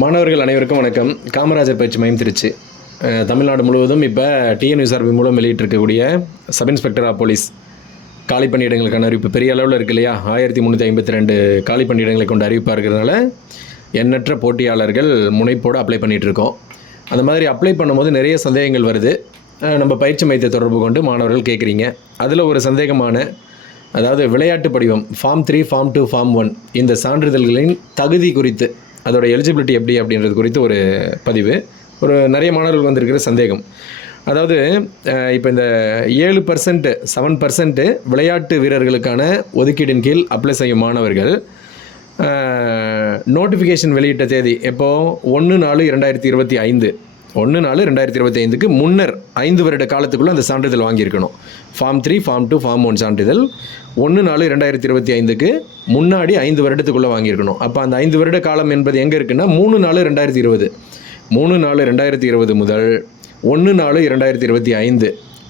மாணவர்கள் அனைவருக்கும் வணக்கம். காமராஜர் பயிற்சி மையம் திருச்சி. தமிழ்நாடு முழுவதும் இப்போ டிஎன்யூஎஸ்ஆர்பி மூலம் வெளியிட்டிருக்கக்கூடிய சப் இன்ஸ்பெக்டர் ஆஃப் போலீஸ் காலி பணியிடங்களுக்கான அறிவிப்பு பெரிய அளவில் இருக்குது இல்லையா? 1352 காலி பணியிடங்களை கொண்டு அறிவிப்பாக இருக்கிறதுனால எண்ணற்ற போட்டியாளர்கள் முனைப்போடு அப்ளை பண்ணிகிட்ருக்கோம். அந்த மாதிரி அப்ளை பண்ணும்போது நிறைய சந்தேகங்கள் வருது. நம்ம பயிற்சி மையத்தை தொடர்பு கொண்டு மாணவர்கள் கேட்குறீங்க. அதில் ஒரு சந்தேகமான, அதாவது விளையாட்டு படிவம் ஃபார்ம் 3, ஃபார்ம் 2, ஃபார்ம் 1 இந்த சான்றிதழ்களின் தகுதி குறித்து, அதோட எலிஜிபிலிட்டி எப்படி அப்படின்றது குறித்து ஒரு பதிவு. ஒரு நிறைய மாணவர்களுக்கு வந்திருக்கிற சந்தேகம். அதாவது இப்போ இந்த 7%, 7% விளையாட்டு வீரர்களுக்கான ஒதுக்கீடின் கீழ் அப்ளை செய்யும் மாணவர்கள் நோட்டிஃபிகேஷன் வெளியிட்ட தேதி எப்போது 1/4/2025 1/4/2025க்கு முன்னர் 5 வருட காலத்துக்குள்ளே அந்த சான்றிதழ் வாங்கியிருக்கணும். ஃபார்ம் 3, ஃபார்ம் 2, ஃபார்ம் 1 சான்றிதழ் 1/4/2025க்கு முன்னாடி 5 வருடத்துக்குள்ளே வாங்கியிருக்கணும். அப்போ அந்த 5 வருட காலம் என்பது எங்கே இருக்குன்னா 3/4/2020 3/4/2020 முதல் 1/4/2025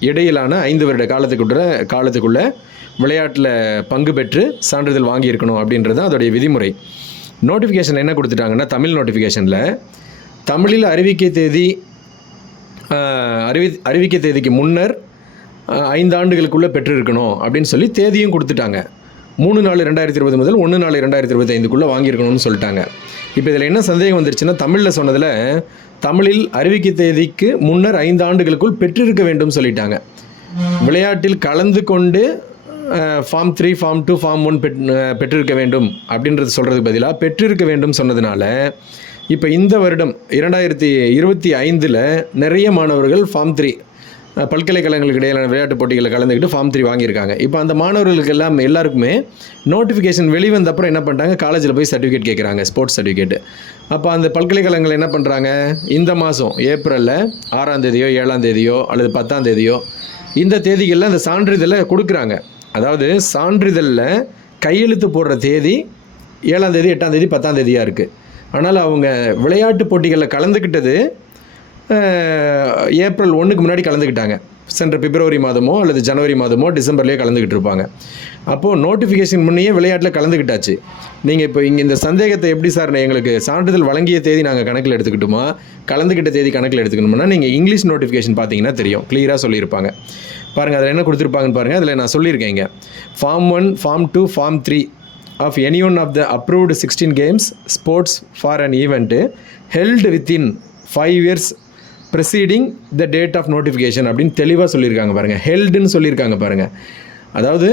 இடையிலான 5 வருட காலத்துக்குள்ளே விளையாட்டில் பங்கு பெற்று சான்றிதழ் வாங்கியிருக்கணும் அப்படின்றது தான் அதோடைய விதிமுறை. நோட்டிஃபிகேஷன் என்ன கொடுத்துட்டாங்கன்னா, தமிழ் நோட்டிஃபிகேஷனில் தமிழில் அறிவிக்கை தேதிக்கு முன்னர் 5 ஆண்டுகளுக்குள்ளே பெற்றிருக்கணும் அப்படின்னு சொல்லி தேதியும் கொடுத்துட்டாங்க. 3/4/2020 முதல் 1/4/2025க்குள்ளே வாங்கியிருக்கணும்னு சொல்லிட்டாங்க. இப்போ இதில் என்ன சந்தேகம் வந்துருச்சுன்னா, தமிழில் சொன்னதில் தமிழில் அறிவிக்கை தேதிக்கு முன்னர் 5 ஆண்டுகளுக்குள் பெற்றிருக்க வேண்டும் சொல்லிட்டாங்க. விளையாட்டில் கலந்து கொண்டு ஃபார்ம் 3, ஃபார்ம் 2, ஃபார்ம் 1 பெற்றிருக்க வேண்டும் அப்படின்றது சொல்கிறதுக்கு பதிலாக பெற்றிருக்க வேண்டும் சொன்னதுனால இப்போ இந்த வருடம் 2025 நிறைய மாணவர்கள் ஃபார்ம் 3 பல்கலைக்கழகங்களுக்கு இடையிலான விளையாட்டு போட்டிகளில் கலந்துக்கிட்டு ஃபார்ம் 3 வாங்கியிருக்காங்க. இப்போ அந்த மாணவர்களுக்கு எல்லாருக்குமே நோட்டிஃபிகேஷன் வெளிவந்த அப்புறம் என்ன பண்ணுறாங்க, காலேஜில் போய் சர்டிஃபிகேட் கேட்குறாங்க, ஸ்போர்ட்ஸ் சர்டிஃபிகேட்டு. அப்போ அந்த பல்கலைக்கழகங்கள் என்ன பண்ணுறாங்க, இந்த மாதம் ஏப்ரலில் 6ஆம் தேதியோ 7ஆம் தேதியோ அல்லது 10ஆம் தேதியோ இந்த தேதிகளில் அந்த சான்றிதழை கொடுக்குறாங்க. அதாவது சான்றிதழில் கையெழுத்து போடுற தேதி 7ஆம் தேதி, 8ஆம் தேதி, 10ஆம் தேதியாக இருக்குது. ஆனால் அவங்க விளையாட்டு போட்டிகளில் கலந்துக்கிட்டது ஏப்ரல் 1க்கு முன்னாடி கலந்துக்கிட்டாங்க. சென்ற பிப்ரவரி மாதமோ அல்லது ஜனவரி மாதமோ டிசம்பர்லேயோ கலந்துக்கிட்டு இருப்பாங்க. அப்போது நோட்டிஃபிகேஷன் முன்னையே விளையாட்டில் கலந்துக்கிட்டாச்சு. நீங்கள் இப்போ இங்கே இந்த சந்தேகத்தை எப்படி சார் எங்களுக்கு சான்றிதழ் வழங்கிய தேதி நாங்கள் கணக்கில் எடுத்துக்கிட்டோமா, கலந்துக்கிட்ட தேதி கணக்கில் எடுத்துக்கணும்னா, நீங்கள் இங்கிலீஷ் நோட்டிஃபிகேஷன் பார்த்தீங்கன்னா தெரியும், கிளியராக சொல்லியிருப்பாங்க. பாருங்கள், அதில் என்ன கொடுத்துருப்பாங்கன்னு பாருங்கள். அதில் நான் சொல்லியிருக்கேன், இங்கே form 1, form 2, form 3 of any one of the approved 16 games sports for an event held within 5 years preceding the date of notification அப்படின்னு தெளிவாக சொல்லியிருக்காங்க பாருங்கள். ஹெல்டுன்னு சொல்லியிருக்காங்க பாருங்கள். அதாவது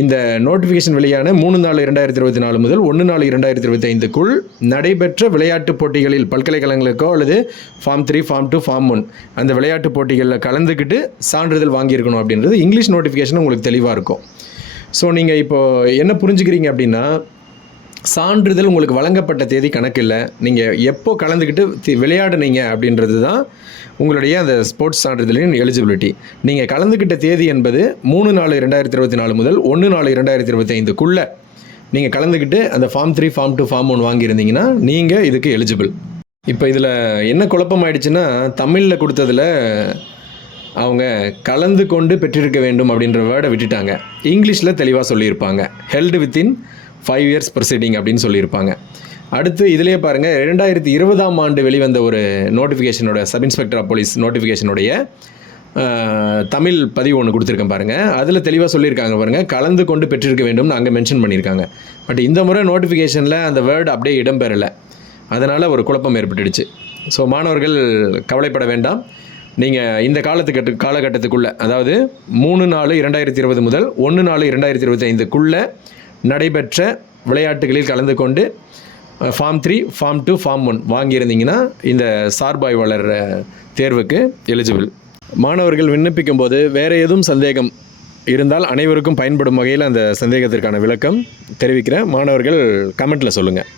இந்த நோட்டிஃபிகேஷன் வெளியான 3/4/2024 முதல் 1/4/2025க்குள் நடைபெற்ற விளையாட்டு போட்டிகளில் பல்கலைக்கழகங்களுக்கோ அல்லது ஃபார்ம் 3, ஃபார்ம் 2, ஃபார்ம் 1 அந்த விளையாட்டு போட்டிகளில் கலந்துக்கிட்டு சான்றிதழ் வாங்கியிருக்கணும் அப்படின்றது இங்கிலீஷ் நோட்டிஃபிகேஷன் உங்களுக்கு தெளிவாக இருக்கும். ஸோ நீங்கள் இப்போது என்ன புரிஞ்சுக்கிறீங்க அப்படின்னா, சான்றிதழ் உங்களுக்கு வழங்கப்பட்ட தேதி கணக்கில்லை, நீங்கள் எப்போ கலந்துக்கிட்டு விளையாடுனீங்க அப்படின்றது தான் உங்களுடைய அந்த ஸ்போர்ட்ஸ் சான்றிதழின் எலிஜிபிலிட்டி. நீங்கள் கலந்துக்கிட்ட தேதி என்பது 3/4/2024 முதல் 1/4/2025க்குள்ளே நீங்கள் கலந்துக்கிட்டு அந்த ஃபார்ம் 3, ஃபார்ம் 2, ஃபார்ம் 1 வாங்கியிருந்தீங்கன்னா நீங்கள் இதுக்கு எலிஜிபிள். இப்போ இதில் என்ன குழப்பம் ஆயிடுச்சுன்னா, தமிழில் கொடுத்ததில் அவங்க கலந்து கொண்டு பெற்றிருக்க வேண்டும் அப்படின்ற வேர்டை விட்டுட்டாங்க. இங்கிலீஷில் தெளிவாக சொல்லியிருப்பாங்க, ஹெல்டு வித்தின் 5 years ப்ரொசீடிங் அப்படின்னு சொல்லியிருப்பாங்க. அடுத்து இதிலே பாருங்கள், 2020ஆம் ஆண்டு வெளிவந்த ஒரு நோட்டிஃபிகேஷனோட சப் இன்ஸ்பெக்டர் ஆஃப் போலீஸ் நோட்டிஃபிகேஷனுடைய தமிழ் பதிவு ஒன்று கொடுத்துருக்கேன் பாருங்கள். அதில் தெளிவாக சொல்லியிருக்காங்க பாருங்கள், கலந்து கொண்டு பெற்றிருக்க வேண்டும்னு அங்கே மென்ஷன் பண்ணியிருக்காங்க. பட் இந்த முறை நோட்டிஃபிகேஷனில் அந்த வேர்டு அப்படியே இடம்பெறலை. அதனால் ஒரு குழப்பம் ஏற்பட்டுடுச்சு. ஸோ மாணவர்கள் கவலைப்பட வேண்டாம். நீங்கள் இந்த காலகட்டத்துக்குள்ளே, அதாவது 3/4/2020 முதல் 1/4/2025க்குள்ளே நடைபெற்ற விளையாட்டுகளில் கலந்து கொண்டு ஃபார்ம் 3, ஃபார்ம் 2, ஃபார்ம் 1 வாங்கியிருந்தீங்கன்னா இந்த சார்பாய்வாளர் தேர்வுக்கு எலிஜிபிள். மாணவர்கள் விண்ணப்பிக்கும் போது வேறு எதுவும் சந்தேகம் இருந்தால் அனைவருக்கும் பயன்படும் வகையில் அந்த சந்தேகத்திற்கான விளக்கம் தெரிவிக்கிறேன். மாணவர்கள் கமெண்ட்டில் சொல்லுங்கள்.